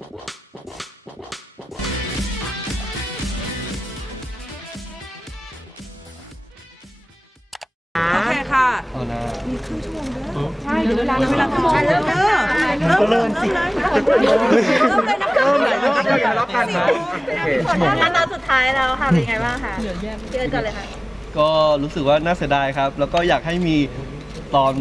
โอเคค่ะ เอานะใช่เดี๋ยวเวลาเวลาเริ่มเริ่มเริ่มเริ่มเริ่มสิเริ่มเลยนะเริ่มไหนเริ่มไหนรอบกันนะโอเคผลงานตอนสุดท้ายแล้วค่ะ เป็นไงบ้างคะเจอกันเลยค่ะ ก็รู้สึกว่าน่าเสียดายครับ แล้วก็อยากให้มีตอน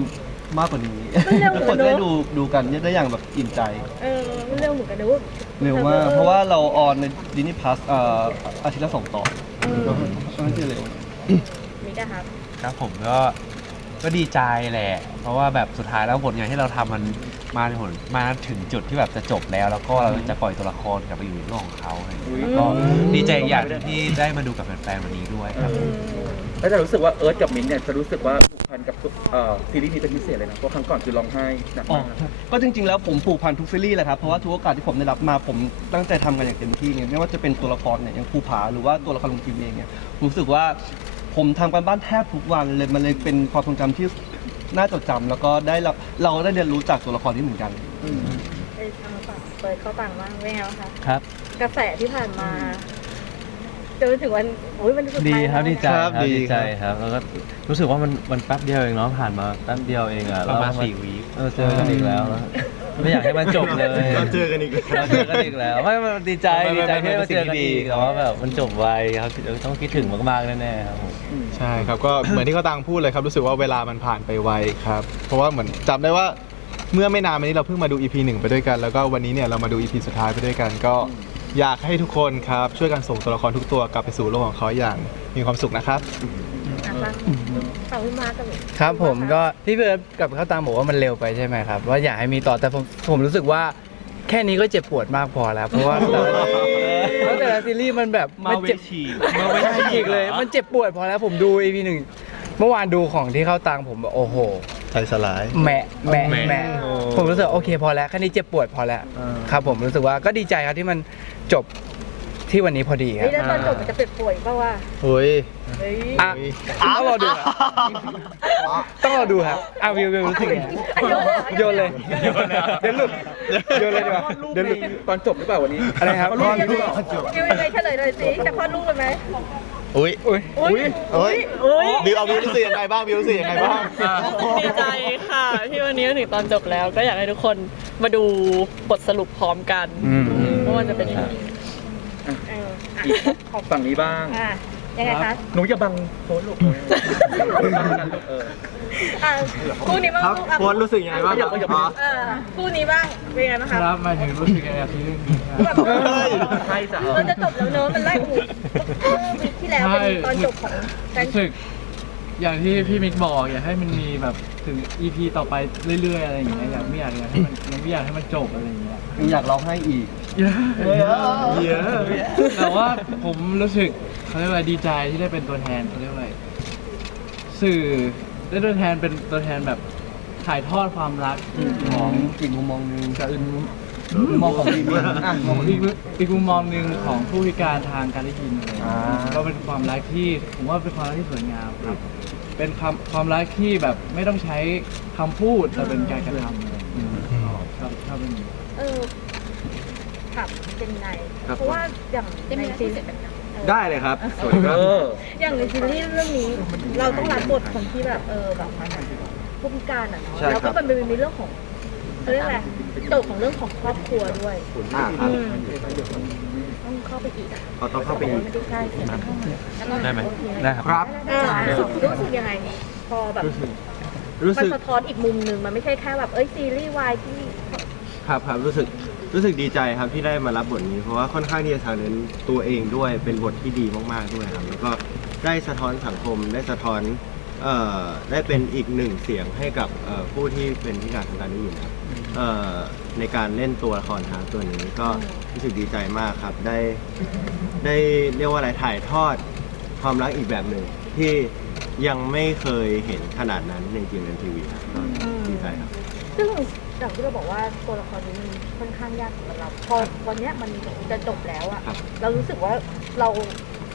มากกว่านี้มันเร็วทุกคนเหมือนกันเนอะได้ดูดูกันได้อย่างแบบอิ่มใจเออมันเร็วเหมือนกันนะว่าเร็วมากเพราะว่าเราออนในดินี่พลัสอาทิตย์ละสองตอนก็ค่อนข้างที่จะเร็ว มิกอะครับ ครับผมก็ก็ดีใจแหละ เพราะว่าแบบสุดท้ายแล้วผลงานที่เราทำมันมาถึงมาถึงจุดที่แบบจะจบแล้ว แล้วก็เราจะปล่อยตัวละครกลับไปอยู่ในโลกของเขาอะไรอย่างเงี้ยก็ดีใจอีกอย่างหนึ่งที่ได้มาดูกับแฟนๆวันนี้ด้วยครับ แล้วจะรู้สึกว่าเอิร์ธกับมิ้นท์เนี่ยจะรู้สึกว่าผูกพันกับเอ่อซีรีส์นี้เป็นพิเศษเลยนะเพราะครั้งก่อนคือร้องไห้หนักอ๋อมากก็จริงๆ แล้วผมผูกพันทุกซีรีส์แหละครับ เพราะว่าทุกโอกาสที่ผมได้รับมาผมตั้งใจทำกันอย่างเต็มที่เนี่ยไม่ว่าจะเป็นตัวละครเนี่ยอย่างภูผาหรือว่าตัวละครลุงจิมเองเนี่ยผมรู้สึกว่าผมทำกันบ้านแทบทุกวันเลยมันเลยเป็นความทรงจำที่น่าจดจำแล้วก็ได้รับเราได้เรียนรู้จากตัวละครนี้เหมือนกันอืมเอ้ยเอาฝั่งเปิดเข้าต่างบ้างเป็นไงบ้างคะครับ กระแสที่ผ่านมา จนถึงวันโอ้ยมันสุดดีท้ายครับแล้วดีใจคครัรับบดีดีใจครับครับแล้วก็รู้สึกว่ามันมันแป๊บเดียวเองเนาะผ่านมาแป๊บเดียวเองอะประมาณแล้วสี่วีเออเจอกันอีกแล้วแล้วไม่อยากให้มันจบเลยเราเจอกันอีกเราเจอกันอีกแล้วไม่มันดีใจไม่ดีไม่ใจไม่ที่ได้ไม่มาเจอกันเป็นสิ่งที่อีกดีแต่ว่าแบบมันจบไวครับต้องคิดถึงมากๆแน่ๆครับผม ใช่ครับก็เหมือนที่เขาตังพูดเลยครับรู้สึกว่าเวลามันผ่านไปไวครับเพราะว่าเหมือนจำได้ว่าเมื่อไม่นานมานี้เราเพิ่งมาดู EP หนึ่งไปด้วยกันแล้วก็วันนี้เนี่ยเรามาดู EP สุดท้ายไปด้วยกันก็ อยากให้ทุกคนครับช่วยกันส่งตัวละครทุกตัวกลับไปสู่โลกของเขาอย่างมีความสุขนะครับอะฟังฝั่งพี่มาร์คกับครับผมก็ที่เบิร์ดกับข้าวตามบอกว่ามันเร็วไปใช่ไหมครับว่าอยากให้มีต่อแต่ผมผมรู้สึกว่าแค่นี้ก็เจ็บปวดมากพอแล้ว เพราะว่าแต่ละเพราะแต่ละซีรีส์มันแบบมามันเวเจ็บชีมาเวทีเลย มันเจ็บปวดพอแล้วผมดู EP หนึ่งเมื่อวานดูของที่เข้าตังผมแบบโอ้โหใจสลาย แหมะแหมะแหมะผมรู้สึกโอเคพอแล้วแค่นี้เจ็บปวดพอแล้วครับผมรู้สึกว่าก็ดีใจครับที่มัน จบที่วันนี้พอดีครัเฮ้บยแล้วตอนจบมันจะเปรียบป่วยป่าวว่าเฮ้ย เฮ้ยอะต้องรอดูครับต้องรอดูครับอะวิววิวรู้สึกไงโยนเลยเดี๋ยวหลุดโยนเลยดีกว่าเดี๋ยวหลุดตอนจบหรือเปล่าวันนี้อะไรครับตอนจบหรือเปล่าคิวยังไงเฉลยหน่อยสิจะคลอดลูกเลยไหม อุ้ยอุ้ยอุ้ยเฮ้ยบิวเอาบิวรู้สึกยังไงบ้างบิวรู้สึกยังไงบ้างดีใจค่ะ ที่วันนี้ถึงตอนจบแล้ว ก็อยากให้ทุกคนมาดูบทสรุปพร้อมกันว่ามันจะเป็นยังไงเอออีกฝั่งนี้บ้างอะยังไงคะหนูอย่าบังโพสต์ลูกบังกันลูกเอออะคู่นี้บ้างลูกอะโพสต์รู้สึกยังไงบ้างครับเออคู่นี้บ้างเป็นยังไงบ้างคะครับมาถึงรู้สึกยังไงกับซีรีส์นี้แบบใช่จ้ะมันจะจบแล้วเนอะมันไล่หูวีค ที่แล้วเป็นตอนจบของการรู้สึก อย่างที่พี่มิกบอกอยากให้มันมีแบบถึง EP ต่อไปเรื่อยๆอะไรอย่างเงี้ยอยากไม่อยากให้มันยังไม่อยากให้มันจบอะไรอย่างเงี้ย ยังอยากร้องไห้อีก เยอะเยอะแต่ว่าผมรู้สึกเขาเรียกว่าอะไรดีใจที่ได้เป็นตัวแทนเขาเรียกว่าอะไรสื่อได้ตัวแทนเป็นตัวแทนแบบถ่ายทอดความรักของอีกมุมมองหนึงกับอื่น มุมมุมมองของพี่มิ้นอะมองของอีพี่กอีกมุมมองหนึ่งของผู้พิการทางการได้ยินอะไรอย่างเงี้ยอ่า ก็เป็นความรักที่ผมว่าเป็นความรักที่สวยงามครับ เป็นความความรักที่แบบไม่ต้องใช้คำพูดแต่เป็นการกระทำอะไรอย่างเงี้ยครับครับเป็นอย่างนี้ เออถามเป็นไงเพราะว่าอย่างในซีรีส์ได้เลยครับเอออย่างในซีรีส์เรื่องนี้ เราต้องรับบทคนที่แบบเออแบบผู้พิการอะเนาะใช่ครับ แล้วก็มันมีเรื่องของ เขาเรียกอะไรโจทย์ของเรื่องของครอบครัวด้วยอ่าครับอืมต้องเข้าไปอีกอะเราต้องเข้าไปอีก ไม่ได้ใกล้ใช่ไหมได้ไหมโอเคได้ครับ ครับเออรู้สึกยังไง พอแบบรู้มันสึก สะท้อนอีกมุมหนึ่งมันไม่ใช่แค่แบบ เอ้ยซีรีส์วายที่ ครับครับรู้สึกรู้สึกดีใจครับที่ได้มารับบทนี้ เพราะว่าค่อนข้างที่จะชาเลนจ์ตัวเองด้วยเป็นบทที่ดีมากๆด้วยครับแล้วก็ได้สะท้อนสังคมได้สะท้อนเอ่อได้เป็นอีกหนึ่งเสียงให้กับเอ่อผู้ที่เป็นพิการทางการได้ยินครับ เอ่อในการเล่นตัวละครทางตัวนี้ก็รู้สึกดีใจมากครับ ได้ได้เรียกว่าอะไรถ่ายทอดความรักอีกแบบหนึ่งที่ยังไม่เคยเห็นขนาดนั้นในจีเอ็มทีวีครับก็ดีใจครับ ซึ่งอย่างที่เราบอกว่าตัวละครนี้มันค่อนข้างยากสำหรับเรา พอวันเนี้ยมันจะจบแล้วอะครับ เรารู้สึกว่าเรา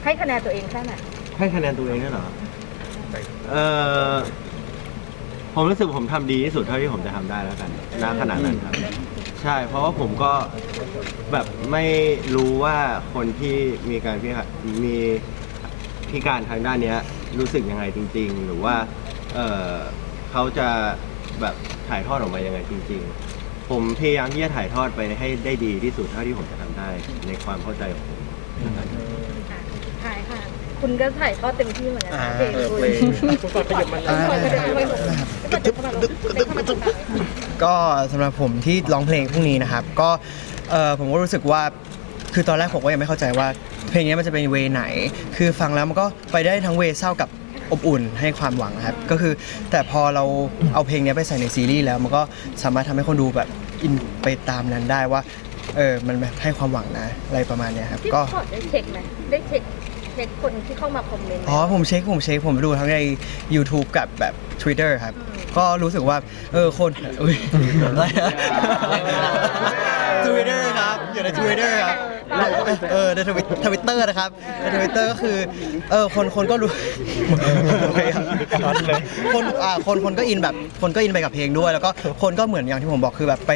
ให้คะแนนตัวเองแค่ไหนให้คะแนนตัวเองด้วยเหรอ เออ ผมรู้สึกผมทำดีที่สุดเท่าที่ผมจะทำได้แล้วกันณขนาดนั้นครับ ใช่ เพราะว่าผมก็แบบไม่รู้ว่าคนที่มีการพิการมีพิการทางด้านเนี้ยรู้สึกยังไงจริง ๆ หรือว่าเออเขาจะแบบถ่ายทอดออกมายังไงจริง ๆ ผมพยายามที่จะถ่ายทอดไปให้ได้ดีที่สุดเท่าที่ผมจะทำได้ในความเข้าใจของผม ถ่ายค่ะ คุณก็ถ่ายทอดเต็มที่เหมือนกันนะเพลงเออคุณเพลง คุณก่อนขยับมาคุณก่อนขยับมาคุณก่อนก็สำหรับผมที่ร้องเพลงพรุ่งนี้นะครับ ก็เออผมก็รู้สึกว่าคือตอนแรกผมก็ยังไม่เข้าใจว่า เพลงนี้มันจะเป็นเวย์ไหน คือฟังแล้วมันก็ไปได้ทั้งเวย์เศร้ากับอบอุ่นให้ความหวังนะครับก็คือแต่พอเราเอาเพลงนี้ไปใส่ในซีรีส์แล้ว มันก็สามารถทำให้คนดูแบบอินไปตามนั้นได้ว่าเออมันแบบให้ความหวังนะอะไรประมาณเนี้ยครับพี่ก็ขอดได้เช็คไหมได้เช็ค เช็คคนที่เข้ามาคอมเมนต์ไหม อ๋อผมเช็คผมเช็คผมดูทั้งใน YouTube กับแบบ Twitter ครับ ก็รู้สึกว่า เออ คนอุ้ยอะไรนะ Twitter ครับอยู่ใน Twitter ครับเออในทวิตทวิตเตอร์นะครับในทวิตเตอร์ก็คือเออคนคนก็รู้โอเคนอ่าคนคนก็อินแบบคนก็อินไปกับเพลงด้วย แล้วก็คนก็เหมือนอย่างที่ผมบอกคือแบบไป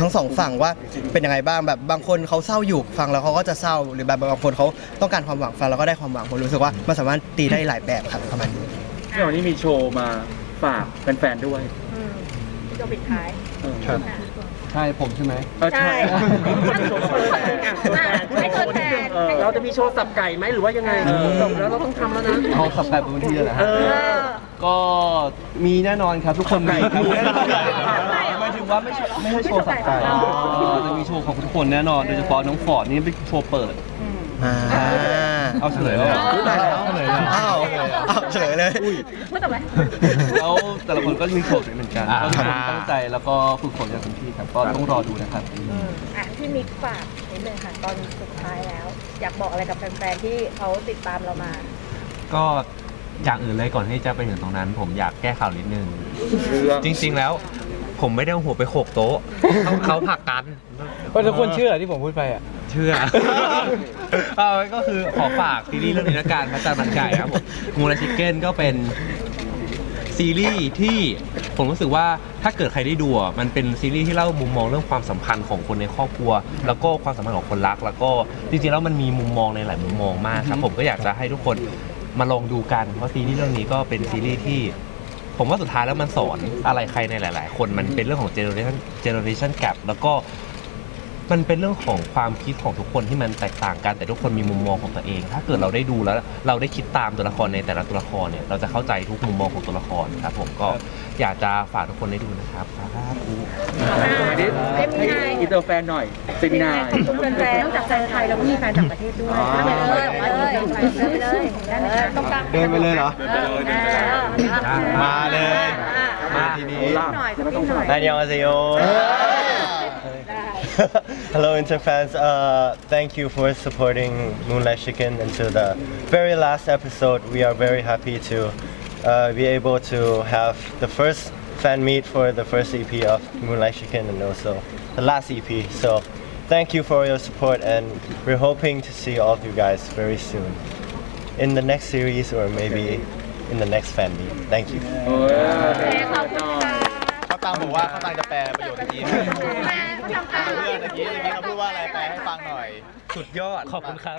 ทั้งสองฝั่งว่าเป็นยังไงบ้างแบบบางคนเขาเศร้าอยู่ฟังแล้วเขาก็จะเศร้าหรือแบบบางคนเขาต้องการความหวังฟังแล้วก็ได้ความหวังผมรู้สึกว่ามันสามารถตีได้หลายแบบครับประมาณนี้เดี๋ยวนี้มีโชว์มา ฝากแฟนๆด้วยอืมที่เราปิดท้ายครับอะ ใช่ผมใช่ไหม เออใช่ใช่ให้ตัวแทน เออเราจะมีโชว์สับไก่ไหมหรือว่ายังไงจบแล้วเราต้องทำแล้วนะ เอาสับแปดเป็นวันที่เหรอเอฮะอก็มีแน่นอนครับทุกคนมีครับแน่นอนหมายถึงว่าไม่ใช่ไม่ใช่โชว์สับไก่จะมีโชว์ของทุกคนแน่นอนโดยเฉพาะน้องฟอร์ดนี่เป็นโชว์เปิด อ่า เอาเฉลยแล้วเหรออ้าวอ้าวเฉลยเลยพูดต่อไหมแล้วแต่ละคนก็มีโชว์เหมือนกันอ่า ก็ทุกคนตั้งใจแล้วก็ฝึกฝนอย่างเต็มที่ครับ ก็ต้องรอดูนะครับอะพี่มิกฝากนิดนึงค่ะ ตอนสุดท้ายแล้ว อยากบอกอะไรกับแฟนๆที่เขาติดตามเรามา ก็อย่างอื่นเลยก่อนที่จะไปถึงตรงนั้น ผมอยากแก้ข่าวนิดนึงเรื่องจริง ๆ แล้ว ผมไม่ได้เอาหัวไปโขกโต๊ะเขาเขาผลักกันเพราะทุกคนเชื่อที่ผมพูดไปอะ เชื่อ เอาไว้ก็คือขอฝากซีรีส์เรื่องนี้ละกันพระจันทร์มันไก่ครับผมมูลชิเก้นก็เป็นซีรีส์ที่ผมรู้สึกว่าถ้าเกิดใครได้ดูอะมันเป็นซีรีส์ที่เล่ามุมมองเรื่องความสัมพันธ์ของคนในครอบครัว แล้วก็ความสัมพันธ์ของคนรัก แล้วก็จริงๆแล้วมันมีมุมมองในหลายมุมมองมากครับผมก็อยากจะให้ทุกคนมาลองดูกันเพราะซีรีส์เรื่องนี้ก็เป็นซีรีส์ที่ ผมว่าสุดท้ายแล้วมันสอนอะไรใครในหลาย ๆ คนมันเป็นเรื่องของ generation generation gap แล้วก็ มันเป็นเรื่องของความคิดของทุกคนที่มันแตกต่างกัน แต่ทุกคนมีมุมมองของตัวเอง ถ้าเกิดเราได้ดูแล้ว เราได้คิดตามตัวละครในแต่ละตัวละครเนี่ยเราจะเข้าใจทุกมุมมองของตัวละครครับผมก็อยากจะฝากทุกคนได้ดูนะครับสาธุวันนี้ให้อินเตอร์แฟนหน่อยเซมินายแฟนๆนอกจากแฟนไทยแล้วก็มีแฟนต่างประเทศด้วยถ้าไปเลยไปเลยไปเลยได้ไหมคะต้องกลางเดินไปเลยเหรอมาเลยมาทีนี้หน่อยสักนิดหน่อยนายองอาเซโย Hello, Inter fans. Uh, thank you for supporting Moonlight Chicken until the very last episode. We are very happy to uh, be able to have the first fan meet for the first EP of Moonlight Chicken and also the last EP. So, thank you for your support, and we're hoping to see all of you guys very soon in the next series or maybe in the next fan meet. Thank you. เอ ตังบอกว่าเขาตังจะแปลประโยคเมื่อกี้แฟนทำค่ะเพื่อนเมื่อกี้เมื่อกี้เขาพูดว่าอะไรแปลให้ฟังหน่อย สุดยอด ขอบคุณครับ